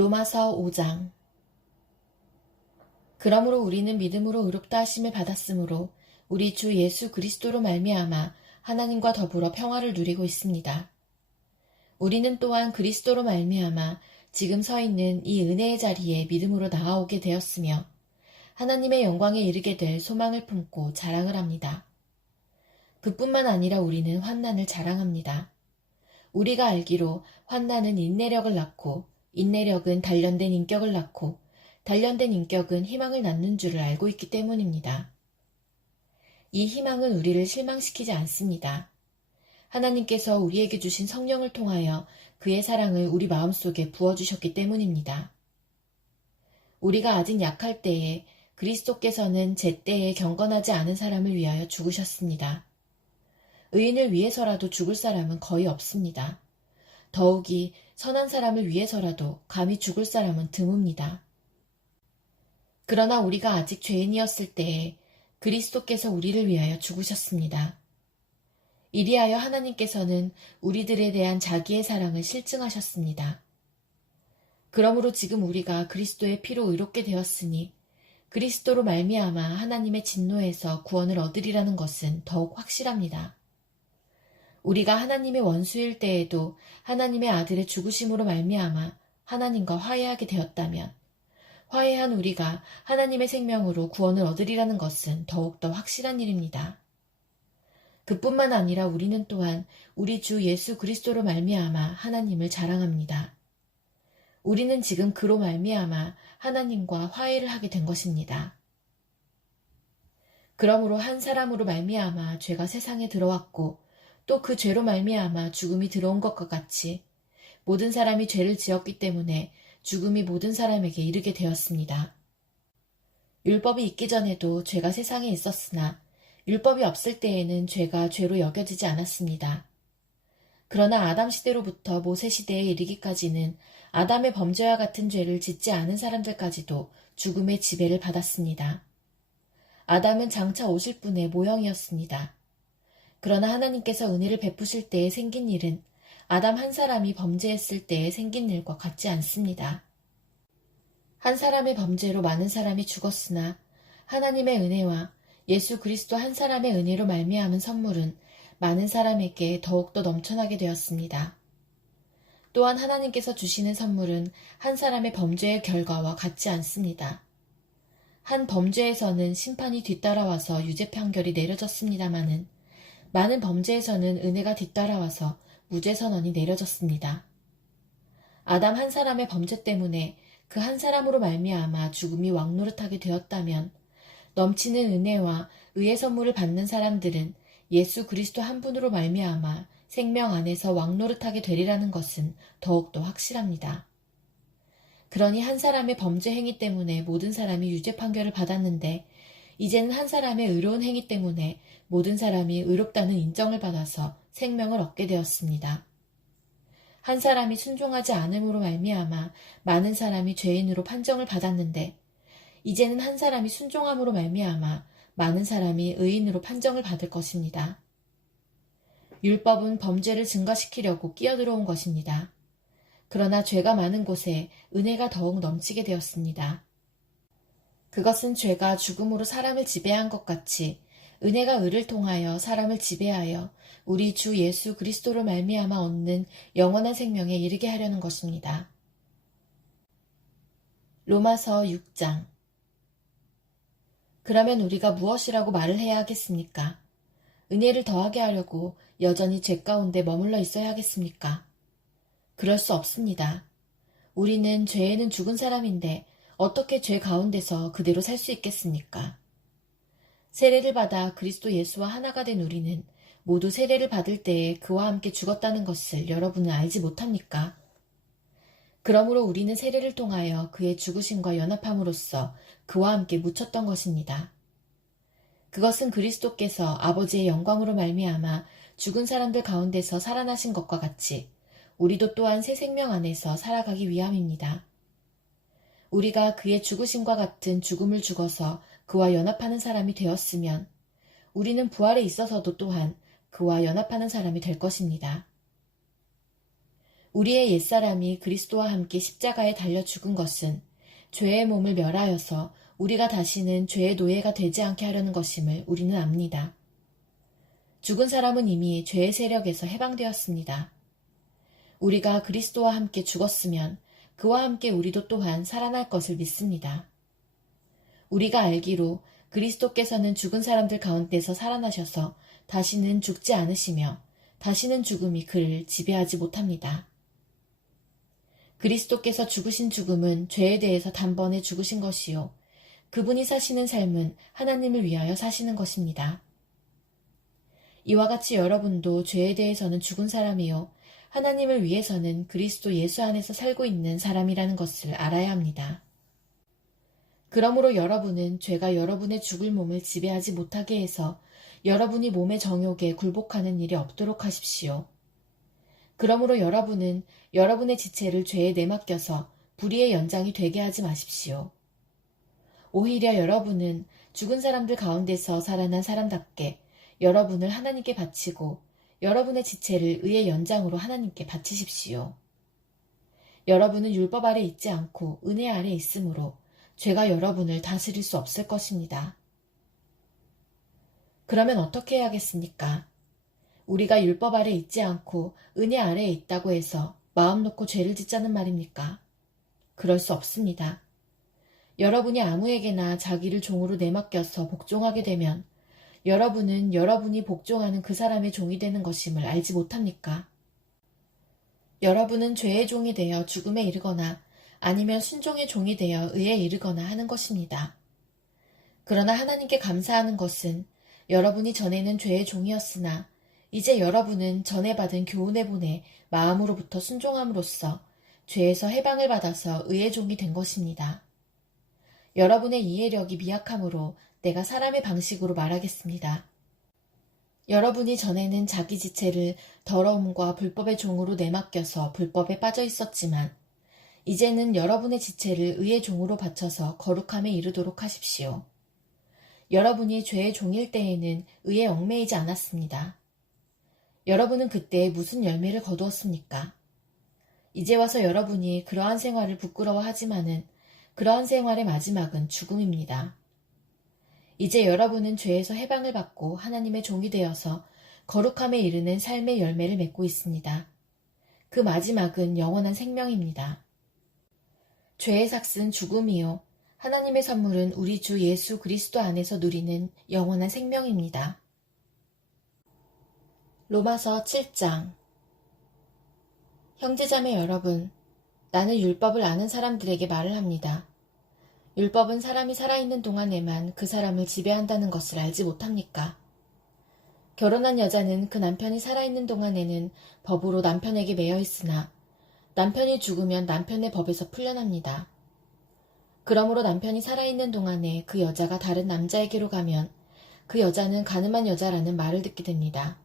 로마서 5장. 그러므로 우리는 믿음으로 의롭다 하심을 받았으므로 우리 주 예수 그리스도로 말미암아 하나님과 더불어 평화를 누리고 있습니다. 우리는 또한 그리스도로 말미암아 지금 서 있는 이 은혜의 자리에 믿음으로 나아오게 되었으며 하나님의 영광에 이르게 될 소망을 품고 자랑을 합니다. 그뿐만 아니라 우리는 환난을 자랑합니다. 우리가 알기로 환난은 인내력을 낳고 인내력은 단련된 인격을 낳고 단련된 인격은 희망을 낳는 줄을 알고 있기 때문입니다. 이 희망은 우리를 실망시키지 않습니다. 하나님께서 우리에게 주신 성령을 통하여 그의 사랑을 우리 마음속에 부어주셨기 때문입니다. 우리가 아직 약할 때에 그리스도께서는 제때에 경건하지 않은 사람을 위하여 죽으셨습니다. 의인을 위해서라도 죽을 사람은 거의 없습니다. 더욱이 선한 사람을 위해서라도 감히 죽을 사람은 드뭅니다. 그러나 우리가 아직 죄인이었을 때에 그리스도께서 우리를 위하여 죽으셨습니다. 이리하여 하나님께서는 우리들에 대한 자기의 사랑을 실증하셨습니다. 그러므로 지금 우리가 그리스도의 피로 의롭게 되었으니 그리스도로 말미암아 하나님의 진노에서 구원을 얻으리라는 것은 더욱 확실합니다. 우리가 하나님의 원수일 때에도 하나님의 아들의 죽으심으로 말미암아 하나님과 화해하게 되었다면 화해한 우리가 하나님의 생명으로 구원을 얻으리라는 것은 더욱더 확실한 일입니다. 그뿐만 아니라 우리는 또한 우리 주 예수 그리스도로 말미암아 하나님을 자랑합니다. 우리는 지금 그로 말미암아 하나님과 화해를 하게 된 것입니다. 그러므로 한 사람으로 말미암아 죄가 세상에 들어왔고 또 그 죄로 말미암아 죽음이 들어온 것과 같이 모든 사람이 죄를 지었기 때문에 죽음이 모든 사람에게 이르게 되었습니다. 율법이 있기 전에도 죄가 세상에 있었으나 율법이 없을 때에는 죄가 죄로 여겨지지 않았습니다. 그러나 아담 시대로부터 모세 시대에 이르기까지는 아담의 범죄와 같은 죄를 짓지 않은 사람들까지도 죽음의 지배를 받았습니다. 아담은 장차 오실 분의 모형이었습니다. 그러나 하나님께서 은혜를 베푸실 때에 생긴 일은 아담 한 사람이 범죄했을 때에 생긴 일과 같지 않습니다. 한 사람의 범죄로 많은 사람이 죽었으나 하나님의 은혜와 예수 그리스도 한 사람의 은혜로 말미암은 선물은 많은 사람에게 더욱더 넘쳐나게 되었습니다. 또한 하나님께서 주시는 선물은 한 사람의 범죄의 결과와 같지 않습니다. 한 범죄에서는 심판이 뒤따라와서 유죄 판결이 내려졌습니다마는 많은 범죄에서는 은혜가 뒤따라와서 무죄 선언이 내려졌습니다. 아담 한 사람의 범죄 때문에 그 한 사람으로 말미암아 죽음이 왕노릇하게 되었다면 넘치는 은혜와 의의 선물을 받는 사람들은 예수 그리스도 한 분으로 말미암아 생명 안에서 왕노릇하게 되리라는 것은 더욱더 확실합니다. 그러니 한 사람의 범죄 행위 때문에 모든 사람이 유죄 판결을 받았는데 이제는 한 사람의 의로운 행위 때문에 모든 사람이 의롭다는 인정을 받아서 생명을 얻게 되었습니다. 한 사람이 순종하지 않음으로 말미암아 많은 사람이 죄인으로 판정을 받았는데 이제는 한 사람이 순종함으로 말미암아 많은 사람이 의인으로 판정을 받을 것입니다. 율법은 범죄를 증가시키려고 끼어들어온 것입니다. 그러나 죄가 많은 곳에 은혜가 더욱 넘치게 되었습니다. 그것은 죄가 죽음으로 사람을 지배한 것 같이 은혜가 의를 통하여 사람을 지배하여 우리 주 예수 그리스도로 말미암아 얻는 영원한 생명에 이르게 하려는 것입니다. 로마서 6장. 그러면 우리가 무엇이라고 말을 해야 하겠습니까? 은혜를 더하게 하려고 여전히 죄 가운데 머물러 있어야 하겠습니까? 그럴 수 없습니다. 우리는 죄에는 죽은 사람인데 어떻게 죄 가운데서 그대로 살 수 있겠습니까? 세례를 받아 그리스도 예수와 하나가 된 우리는 모두 세례를 받을 때에 그와 함께 죽었다는 것을 여러분은 알지 못합니까? 그러므로 우리는 세례를 통하여 그의 죽으심과 연합함으로써 그와 함께 묻혔던 것입니다. 그것은 그리스도께서 아버지의 영광으로 말미암아 죽은 사람들 가운데서 살아나신 것과 같이 우리도 또한 새 생명 안에서 살아가기 위함입니다. 우리가 그의 죽으심과 같은 죽음을 죽어서 그와 연합하는 사람이 되었으면 우리는 부활에 있어서도 또한 그와 연합하는 사람이 될 것입니다. 우리의 옛사람이 그리스도와 함께 십자가에 달려 죽은 것은 죄의 몸을 멸하여서 우리가 다시는 죄의 노예가 되지 않게 하려는 것임을 우리는 압니다. 죽은 사람은 이미 죄의 세력에서 해방되었습니다. 우리가 그리스도와 함께 죽었으면 그와 함께 우리도 또한 살아날 것을 믿습니다. 우리가 알기로 그리스도께서는 죽은 사람들 가운데서 살아나셔서 다시는 죽지 않으시며 다시는 죽음이 그를 지배하지 못합니다. 그리스도께서 죽으신 죽음은 죄에 대해서 단번에 죽으신 것이요. 그분이 사시는 삶은 하나님을 위하여 사시는 것입니다. 이와 같이 여러분도 죄에 대해서는 죽은 사람이요. 하나님을 위해서는 그리스도 예수 안에서 살고 있는 사람이라는 것을 알아야 합니다. 그러므로 여러분은 죄가 여러분의 죽을 몸을 지배하지 못하게 해서 여러분이 몸의 정욕에 굴복하는 일이 없도록 하십시오. 그러므로 여러분은 여러분의 지체를 죄에 내맡겨서 불의의 연장이 되게 하지 마십시오. 오히려 여러분은 죽은 사람들 가운데서 살아난 사람답게 여러분을 하나님께 바치고 여러분의 지체를 의의 연장으로 하나님께 바치십시오. 여러분은 율법 아래 있지 않고 은혜 아래 있으므로 죄가 여러분을 다스릴 수 없을 것입니다. 그러면 어떻게 해야겠습니까? 우리가 율법 아래 있지 않고 은혜 아래에 있다고 해서 마음 놓고 죄를 짓자는 말입니까? 그럴 수 없습니다. 여러분이 아무에게나 자기를 종으로 내맡겨서 복종하게 되면 여러분은 여러분이 복종하는 그 사람의 종이 되는 것임을 알지 못합니까? 여러분은 죄의 종이 되어 죽음에 이르거나 아니면 순종의 종이 되어 의에 이르거나 하는 것입니다. 그러나 하나님께 감사하는 것은 여러분이 전에는 죄의 종이었으나 이제 여러분은 전에 받은 교훈에 본해 마음으로부터 순종함으로써 죄에서 해방을 받아서 의의 종이 된 것입니다. 여러분의 이해력이 미약하므로 내가 사람의 방식으로 말하겠습니다. 여러분이 전에는 자기 지체를 더러움과 불법의 종으로 내맡겨서 불법에 빠져 있었지만 이제는 여러분의 지체를 의의 종으로 바쳐서 거룩함에 이르도록 하십시오. 여러분이 죄의 종일 때에는 의에 얽매이지 않았습니다. 여러분은 그때 무슨 열매를 거두었습니까? 이제 와서 여러분이 그러한 생활을 부끄러워하지만은 그러한 생활의 마지막은 죽음입니다. 이제 여러분은 죄에서 해방을 받고 하나님의 종이 되어서 거룩함에 이르는 삶의 열매를 맺고 있습니다. 그 마지막은 영원한 생명입니다. 죄의 삭은 죽음이요. 하나님의 선물은 우리 주 예수 그리스도 안에서 누리는 영원한 생명입니다. 로마서 7장. 형제자매 여러분, 나는 율법을 아는 사람들에게 말을 합니다. 율법은 사람이 살아있는 동안에만 그 사람을 지배한다는 것을 알지 못합니까? 결혼한 여자는 그 남편이 살아있는 동안에는 법으로 남편에게 매여 있으나 남편이 죽으면 남편의 법에서 풀려납니다. 그러므로 남편이 살아있는 동안에 그 여자가 다른 남자에게로 가면 그 여자는 가늠한 여자라는 말을 듣게 됩니다.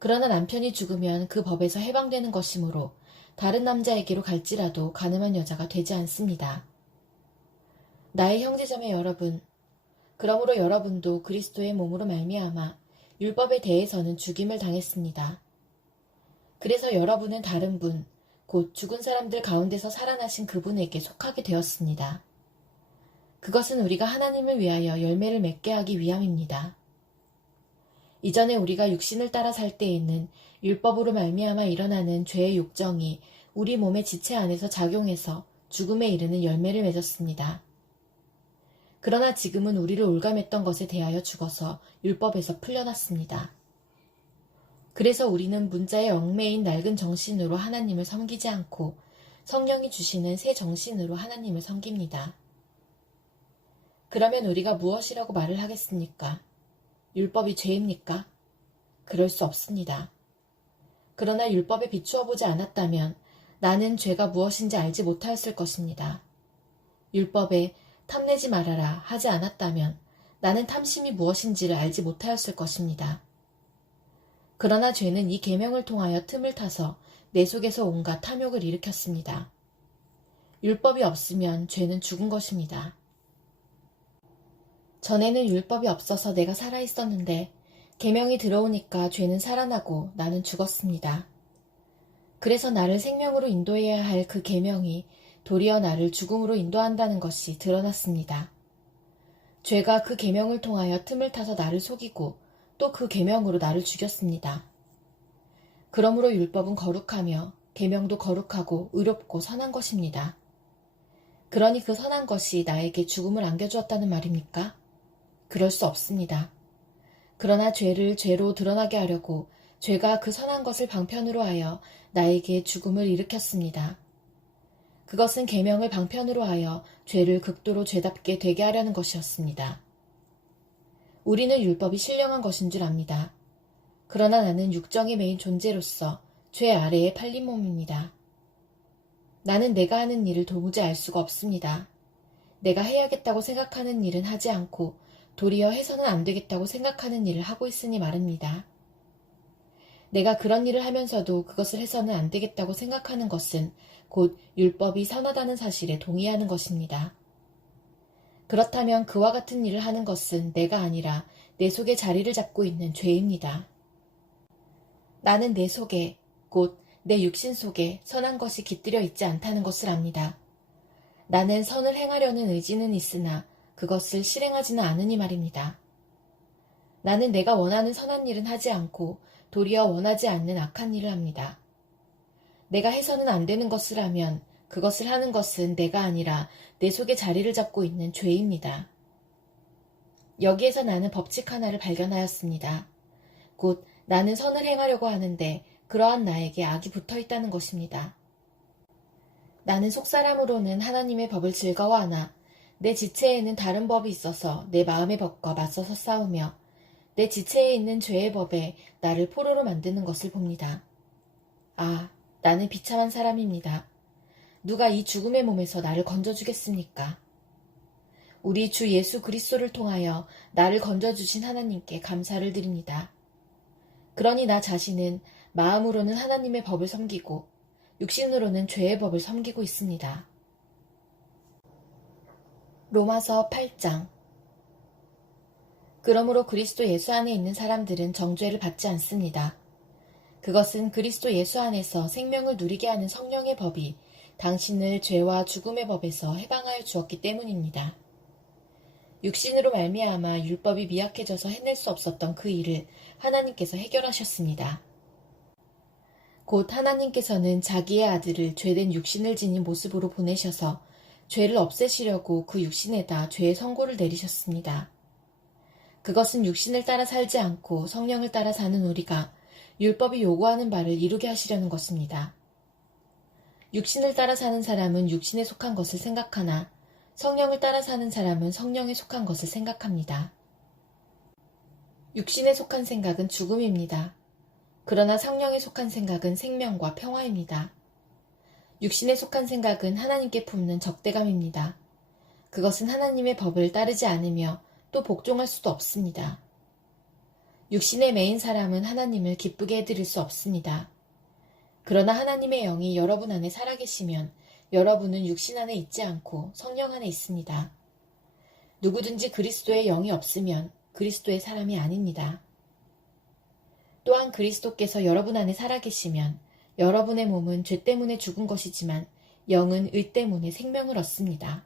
그러나 남편이 죽으면 그 법에서 해방되는 것이므로 다른 남자에게로 갈지라도 가늠한 여자가 되지 않습니다. 나의 형제자매 여러분, 그러므로 여러분도 그리스도의 몸으로 말미암아 율법에 대해서는 죽임을 당했습니다. 그래서 여러분은 다른 분, 곧 죽은 사람들 가운데서 살아나신 그분에게 속하게 되었습니다. 그것은 우리가 하나님을 위하여 열매를 맺게 하기 위함입니다. 이전에 우리가 육신을 따라 살 때에는 율법으로 말미암아 일어나는 죄의 욕정이 우리 몸의 지체 안에서 작용해서 죽음에 이르는 열매를 맺었습니다. 그러나 지금은 우리를 올감했던 것에 대하여 죽어서 율법에서 풀려났습니다. 그래서 우리는 문자에 얽매인 낡은 정신으로 하나님을 섬기지 않고 성령이 주시는 새 정신으로 하나님을 섬깁니다. 그러면 우리가 무엇이라고 말을 하겠습니까? 율법이 죄입니까? 그럴 수 없습니다. 그러나 율법에 비추어 보지 않았다면 나는 죄가 무엇인지 알지 못하였을 것입니다. 율법에 탐내지 말아라 하지 않았다면 나는 탐심이 무엇인지를 알지 못하였을 것입니다. 그러나 죄는 이 계명을 통하여 틈을 타서 내 속에서 온갖 탐욕을 일으켰습니다. 율법이 없으면 죄는 죽은 것입니다. 전에는 율법이 없어서 내가 살아있었는데 계명이 들어오니까 죄는 살아나고 나는 죽었습니다. 그래서 나를 생명으로 인도해야 할 그 계명이 도리어 나를 죽음으로 인도한다는 것이 드러났습니다. 죄가 그 계명을 통하여 틈을 타서 나를 속이고 또 그 계명으로 나를 죽였습니다. 그러므로 율법은 거룩하며 계명도 거룩하고 의롭고 선한 것입니다. 그러니 그 선한 것이 나에게 죽음을 안겨주었다는 말입니까? 그럴 수 없습니다. 그러나 죄를 죄로 드러나게 하려고 죄가 그 선한 것을 방편으로 하여 나에게 죽음을 일으켰습니다. 그것은 계명을 방편으로 하여 죄를 극도로 죄답게 되게 하려는 것이었습니다. 우리는 율법이 신령한 것인 줄 압니다. 그러나 나는 육정에 매인 존재로서 죄 아래에 팔린 몸입니다. 나는 내가 하는 일을 도무지 알 수가 없습니다. 내가 해야겠다고 생각하는 일은 하지 않고 도리어 해서는 안 되겠다고 생각하는 일을 하고 있으니 말입니다. 내가 그런 일을 하면서도 그것을 해서는 안 되겠다고 생각하는 것은 곧 율법이 선하다는 사실에 동의하는 것입니다. 그렇다면 그와 같은 일을 하는 것은 내가 아니라 내 속에 자리를 잡고 있는 죄입니다. 나는 내 속에, 곧 내 육신 속에 선한 것이 깃들여 있지 않다는 것을 압니다. 나는 선을 행하려는 의지는 있으나 그것을 실행하지는 않으니 말입니다. 나는 내가 원하는 선한 일은 하지 않고 도리어 원하지 않는 악한 일을 합니다. 내가 해서는 안 되는 것을 하면 그것을 하는 것은 내가 아니라 내 속에 자리를 잡고 있는 죄입니다. 여기에서 나는 법칙 하나를 발견하였습니다. 곧 나는 선을 행하려고 하는데 그러한 나에게 악이 붙어 있다는 것입니다. 나는 속사람으로는 하나님의 법을 즐거워하나 내 지체에는 다른 법이 있어서 내 마음의 법과 맞서서 싸우며 내 지체에 있는 죄의 법에 나를 포로로 만드는 것을 봅니다. 아, 나는 비참한 사람입니다. 누가 이 죽음의 몸에서 나를 건져주겠습니까? 우리 주 예수 그리스도를 통하여 나를 건져주신 하나님께 감사를 드립니다. 그러니 나 자신은 마음으로는 하나님의 법을 섬기고 육신으로는 죄의 법을 섬기고 있습니다. 로마서 8장. 그러므로 그리스도 예수 안에 있는 사람들은 정죄를 받지 않습니다. 그것은 그리스도 예수 안에서 생명을 누리게 하는 성령의 법이 당신을 죄와 죽음의 법에서 해방하여 주었기 때문입니다. 육신으로 말미암아 율법이 미약해져서 해낼 수 없었던 그 일을 하나님께서 해결하셨습니다. 곧 하나님께서는 자기의 아들을 죄된 육신을 지닌 모습으로 보내셔서 죄를 없애시려고 그 육신에다 죄의 선고를 내리셨습니다. 그것은 육신을 따라 살지 않고 성령을 따라 사는 우리가 율법이 요구하는 바를 이루게 하시려는 것입니다. 육신을 따라 사는 사람은 육신에 속한 것을 생각하나 성령을 따라 사는 사람은 성령에 속한 것을 생각합니다. 육신에 속한 생각은 죽음입니다. 그러나 성령에 속한 생각은 생명과 평화입니다. 육신에 속한 생각은 하나님께 품는 적대감입니다. 그것은 하나님의 법을 따르지 않으며 또 복종할 수도 없습니다. 육신에 매인 사람은 하나님을 기쁘게 해드릴 수 없습니다. 그러나 하나님의 영이 여러분 안에 살아계시면 여러분은 육신 안에 있지 않고 성령 안에 있습니다. 누구든지 그리스도의 영이 없으면 그리스도의 사람이 아닙니다. 또한 그리스도께서 여러분 안에 살아계시면 여러분의 몸은 죄 때문에 죽은 것이지만 영은 의 때문에 생명을 얻습니다.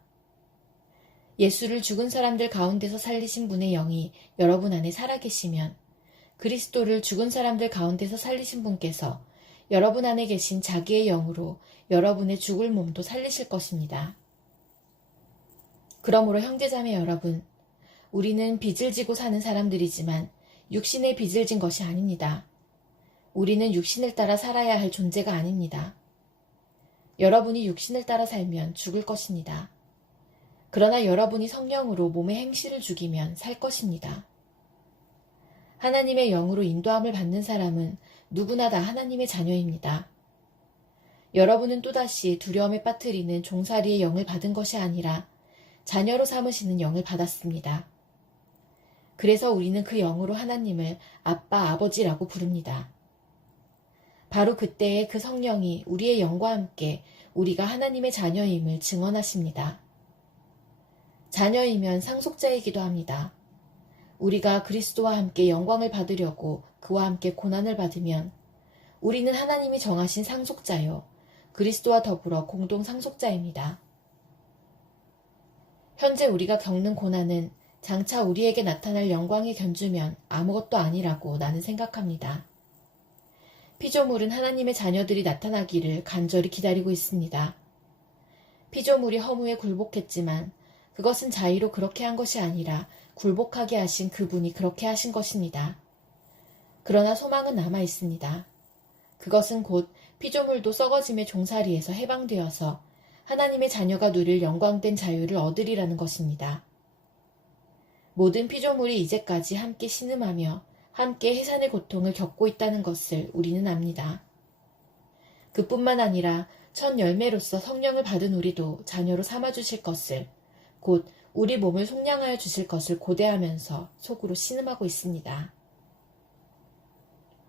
예수를 죽은 사람들 가운데서 살리신 분의 영이 여러분 안에 살아계시면 그리스도를 죽은 사람들 가운데서 살리신 분께서 여러분 안에 계신 자기의 영으로 여러분의 죽을 몸도 살리실 것입니다. 그러므로 형제자매 여러분, 우리는 빚을 지고 사는 사람들이지만 육신의 빚을 진 것이 아닙니다. 우리는 육신을 따라 살아야 할 존재가 아닙니다. 여러분이 육신을 따라 살면 죽을 것입니다. 그러나 여러분이 성령으로 몸의 행실을 죽이면 살 것입니다. 하나님의 영으로 인도함을 받는 사람은 누구나 다 하나님의 자녀입니다. 여러분은 또다시 두려움에 빠뜨리는 종살이의 영을 받은 것이 아니라 자녀로 삼으시는 영을 받았습니다. 그래서 우리는 그 영으로 하나님을 아빠, 아버지라고 부릅니다. 바로 그때에 그 성령이 우리의 영과 함께 우리가 하나님의 자녀임을 증언하십니다. 자녀이면 상속자이기도 합니다. 우리가 그리스도와 함께 영광을 받으려고 그와 함께 고난을 받으면 우리는 하나님이 정하신 상속자요. 그리스도와 더불어 공동 상속자입니다. 현재 우리가 겪는 고난은 장차 우리에게 나타날 영광이 견주면 아무것도 아니라고 나는 생각합니다. 피조물은 하나님의 자녀들이 나타나기를 간절히 기다리고 있습니다. 피조물이 허무에 굴복했지만 그것은 자의로 그렇게 한 것이 아니라 굴복하게 하신 그분이 그렇게 하신 것입니다. 그러나 소망은 남아 있습니다. 그것은 곧 피조물도 썩어짐의 종살이에서 해방되어서 하나님의 자녀가 누릴 영광된 자유를 얻으리라는 것입니다. 모든 피조물이 이제까지 함께 신음하며 함께 해산의 고통을 겪고 있다는 것을 우리는 압니다. 그뿐만 아니라 첫 열매로서 성령을 받은 우리도 자녀로 삼아주실 것을, 곧 우리 몸을 속량하여 주실 것을 고대하면서 속으로 신음하고 있습니다.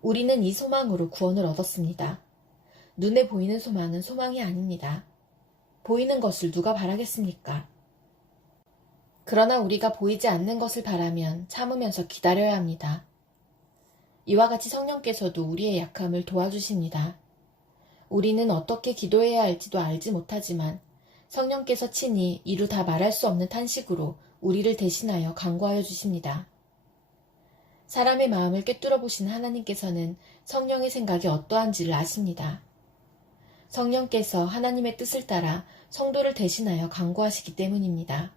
우리는 이 소망으로 구원을 얻었습니다. 눈에 보이는 소망은 소망이 아닙니다. 보이는 것을 누가 바라겠습니까? 그러나 우리가 보이지 않는 것을 바라면 참으면서 기다려야 합니다. 이와 같이 성령께서도 우리의 약함을 도와주십니다. 우리는 어떻게 기도해야 할지도 알지 못하지만 성령께서 친히 이루 다 말할 수 없는 탄식으로 우리를 대신하여 간구하여 주십니다. 사람의 마음을 꿰뚫어 보시는 하나님께서는 성령의 생각이 어떠한지를 아십니다. 성령께서 하나님의 뜻을 따라 성도를 대신하여 간구하시기 때문입니다.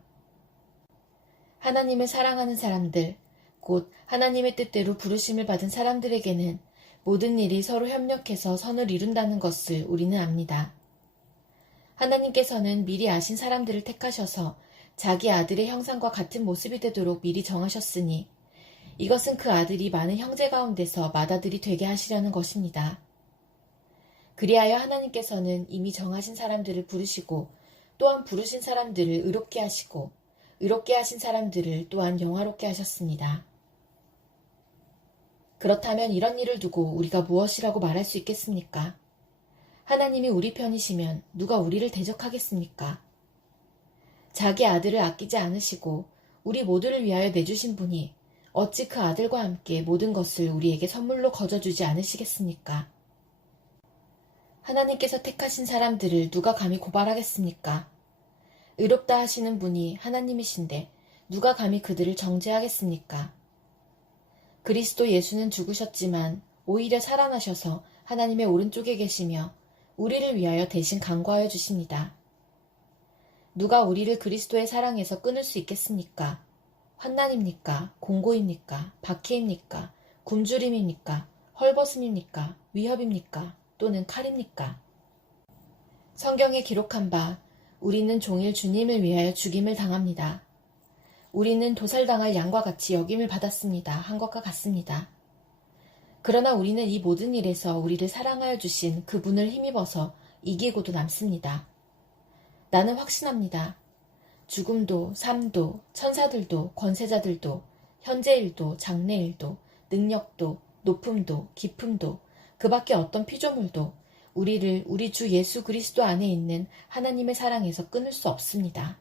하나님을 사랑하는 사람들, 곧 하나님의 뜻대로 부르심을 받은 사람들에게는 모든 일이 서로 협력해서 선을 이룬다는 것을 우리는 압니다. 하나님께서는 미리 아신 사람들을 택하셔서 자기 아들의 형상과 같은 모습이 되도록 미리 정하셨으니 이것은 그 아들이 많은 형제 가운데서 맏아들이 되게 하시려는 것입니다. 그리하여 하나님께서는 이미 정하신 사람들을 부르시고 또한 부르신 사람들을 의롭게 하시고 의롭게 하신 사람들을 또한 영화롭게 하셨습니다. 그렇다면 이런 일을 두고 우리가 무엇이라고 말할 수 있겠습니까? 하나님이 우리 편이시면 누가 우리를 대적하겠습니까? 자기 아들을 아끼지 않으시고 우리 모두를 위하여 내주신 분이 어찌 그 아들과 함께 모든 것을 우리에게 선물로 거저주지 않으시겠습니까? 하나님께서 택하신 사람들을 누가 감히 고발하겠습니까? 의롭다 하시는 분이 하나님이신데 누가 감히 그들을 정죄하겠습니까? 그리스도 예수는 죽으셨지만 오히려 살아나셔서 하나님의 오른쪽에 계시며 우리를 위하여 대신 간구하여 주십니다. 누가 우리를 그리스도의 사랑에서 끊을 수 있겠습니까? 환난입니까? 공고입니까? 박해입니까? 굶주림입니까? 헐벗음입니까? 위협입니까? 또는 칼입니까? 성경에 기록한 바 우리는 종일 주님을 위하여 죽임을 당합니다. 우리는 도살당할 양과 같이 여김을 받았습니다. 한 것과 같습니다. 그러나 우리는 이 모든 일에서 우리를 사랑하여 주신 그분을 힘입어서 이기고도 남습니다. 나는 확신합니다. 죽음도 삶도 천사들도 권세자들도 현재일도 장래일도 능력도 높음도 깊음도 그 밖에 어떤 피조물도 우리를 우리 주 예수 그리스도 안에 있는 하나님의 사랑에서 끊을 수 없습니다.